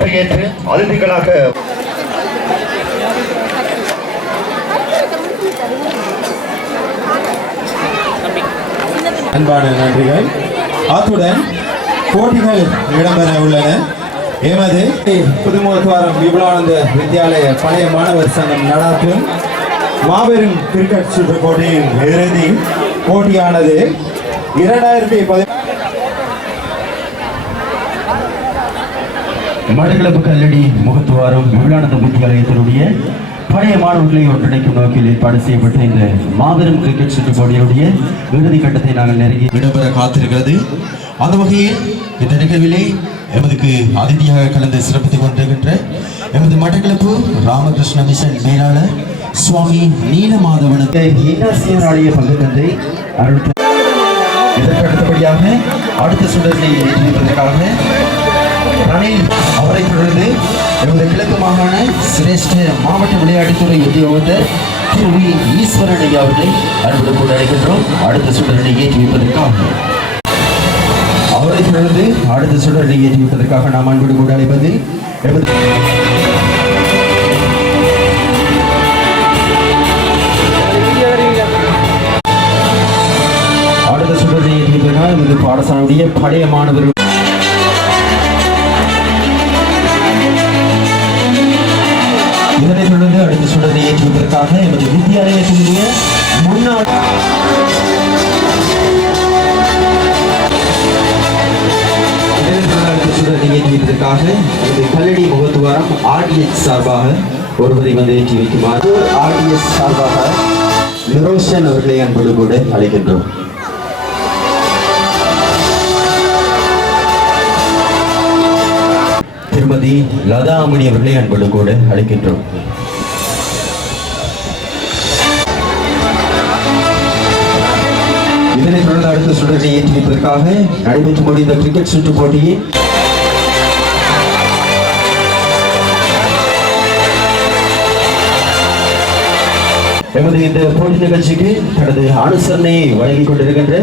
கொண்டிருக்கின்றது ஏற்று அதிதிகளாக அன்பான நன்றிகள் அத்துடன் போட்டிகள் இடம்பெற உள்ளன. எமது புதுமுகத்துவாரம் விபுலானந்த வித்யாலய பழைய மாணவர் சங்கம் நடாத்தும் மாபெரும் கிரிக்கெட் சுற்று போட்டியின் இறுதி போட்டியானது இரண்டாயிரத்தி பதினெட்டு மடகளப்பு கல்லடி முகத்துவாரம் விழானந்த வித்தியாலயத்தினுடைய பழைய மாணவர்களை ஒன்றிணைக்கும் நோக்கில் ஏற்பாடு செய்யப்பட்ட இந்த மாபெரும் கிரிக்கெட் சுற்று போட்டியுடைய இறுதி கட்டத்தை நாங்கள் நெருங்கி இடம்பெற காத்திருக்கிறது. அந்த வகையில் இந்த நிகழ்விலே எமதுக்கு அதிதியாக கலந்து சிறப்பித்துக் கொண்டிருக்கின்ற எமது மட்டக்களப்பு ராமகிருஷ்ண மிஷன் மேலாளர் சுவாமி நீலமாதவனத்தை இன்னாசியராடைய பங்கு தந்தை அருள் இதற்கு அடுத்தபடியாக அடுத்த சுடர்களை ஏற்றிருப்பதற்காக ரணில் அவரை தொடர்ந்து எமது கிழக்கு மாகாண சிரேஷ்ட மாவட்ட விளையாட்டுத்துறை உத்தியோகத்தர் திரு வி. ஈஸ்வரன் ஐயா அவர்களை அன்புடன் கொண்டு அழைக்கின்றோம் அடுத்த சுடரை ஏற்றி வைப்பதற்காக. அவரை தொடர்ந்து அடுத்த சுடரை ஏற்றி வைப்பதற்காக நாம் அன்போடு கொண்டு அழைப்பது அடுத்த சுடரை ஏற்றி வைப்பதற்காக எமது பாடசாலையுடைய பழைய மாணவர்கள் தொடர்ந்து நிகழ்த்தியதற்காக சுடரை கல்லடி முகத்துவாரம் ஆர்டிஎஸ் சார்பாக ஒருவரை வந்து ஏற்றி வைக்குமாறு ஆர்டிஎஸ் சார்பாக நிரோஷன் அவர்களை அன்போடு கூட அழைக்கின்றோம். திருமதி லதா அமணி அவர்களை அன்போடு கூட அழைக்கின்றோம். இதனைத் தொடர்ந்து அடுத்த சுடரை ஏற்றி வைப்பதற்காக நடைபெற்று முடிந்த கிரிக்கெட் சுற்று போட்டியை எமது இந்த போட்டி நிகழ்ச்சிக்கு தனது அனுசரணையை வழங்கிக் கொண்டிருக்கின்ற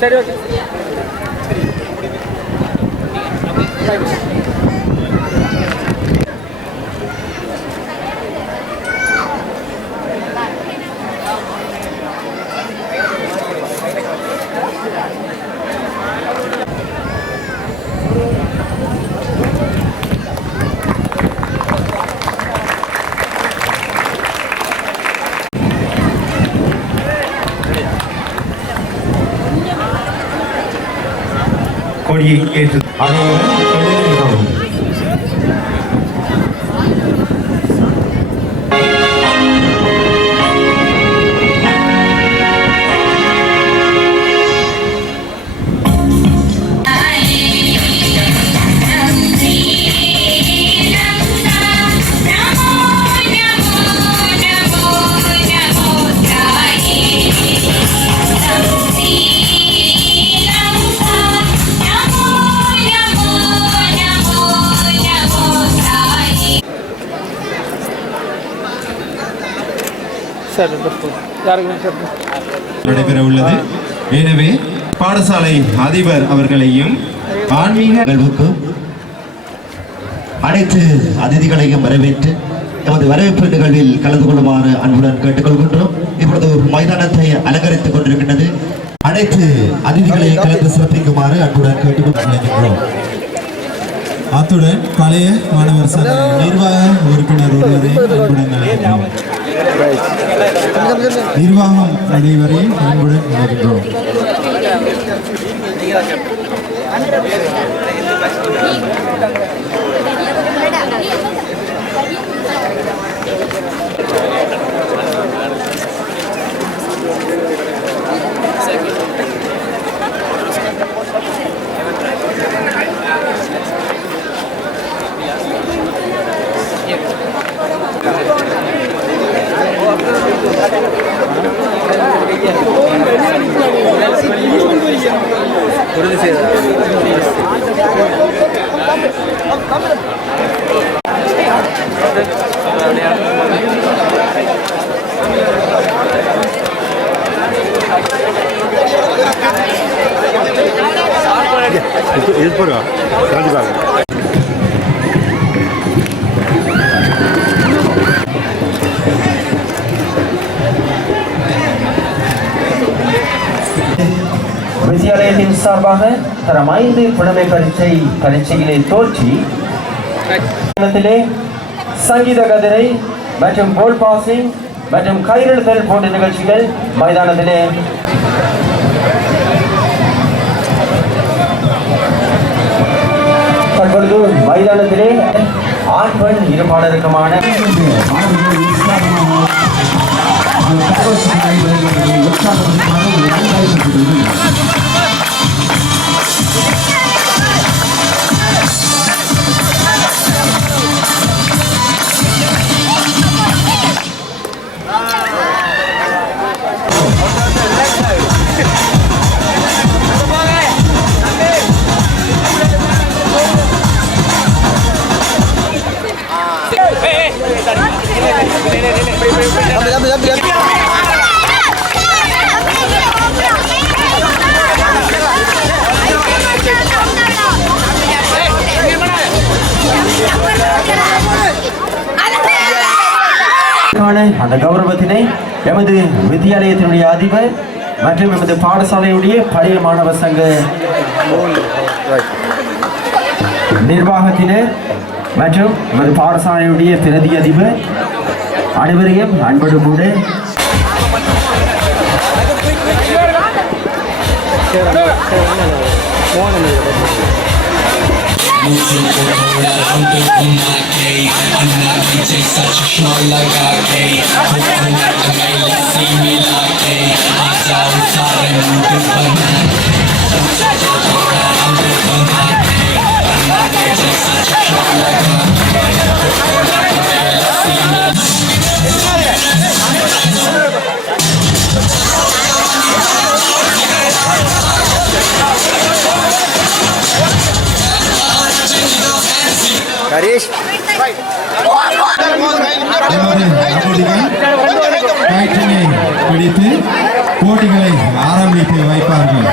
சரி ஓகே. 거리에 바로 걸리는 가로 ಸರಿ நடைபெற உள்ளது எனவே பாடசாலை அதிபர் அவர்களையும் ஆன்மீக நிகழ்வுக்கு அனைத்து அதிதிகளையும் வரவேற்று எமது வரவேற்பு நிகழ்வில் கலந்து கொள்ளுமாறு அன்புடன் கேட்டுக்கொள்கின்றோம். இப்பொழுது மைதானத்தை அலங்கரித்துக் கொண்டிருக்கின்றது. அனைத்து அதிதிகளையும் கலந்து சிறப்பிக்குமாறு அன்புடன் கேட்டுக்கொள்கின்றோம் அத்துடன் பழைய மாணவர் சங்க நிர்வாக உறுப்பினர் ஒருவரை அன்புடன் அழைக்கின்றோம் நிர்வாகம் அனைவரையும் அன்புடன் you. வித்தியாலயத்தின் சார்பாக தரம் ஐந்து புலமை பரீட்சை பரீட்சையிலே தோற்றி சங்கீத கதிரை மற்றும் போல் பாசிங் மற்றும் கயிறெழுத்தல் போன்ற நிகழ்ச்சிகள் மைதானத்திலே தற்பொழுது மைதானத்திலே ஆண் பெண் அந்த கௌரவத்தினை எமது வித்தியாலயத்தினுடைய அதிபர் மற்றும் எமது பாடசாலையுடைய பழைய மாணவர் சங்க நிர்வாகத்தினர் மற்றும் எமது பாடசாலையுடைய பிரதி அதிபர் அனைவரையும் அன்போடு கூட I'm not DJ such a schmuck like arcade Coconut and may let's see me like a Aja usare mundu banana I'm not DJ such a schmuck like arcade Coconut and பிடித்து போட்டிகளை ஆரம்பித்து வைப்பார்கள்.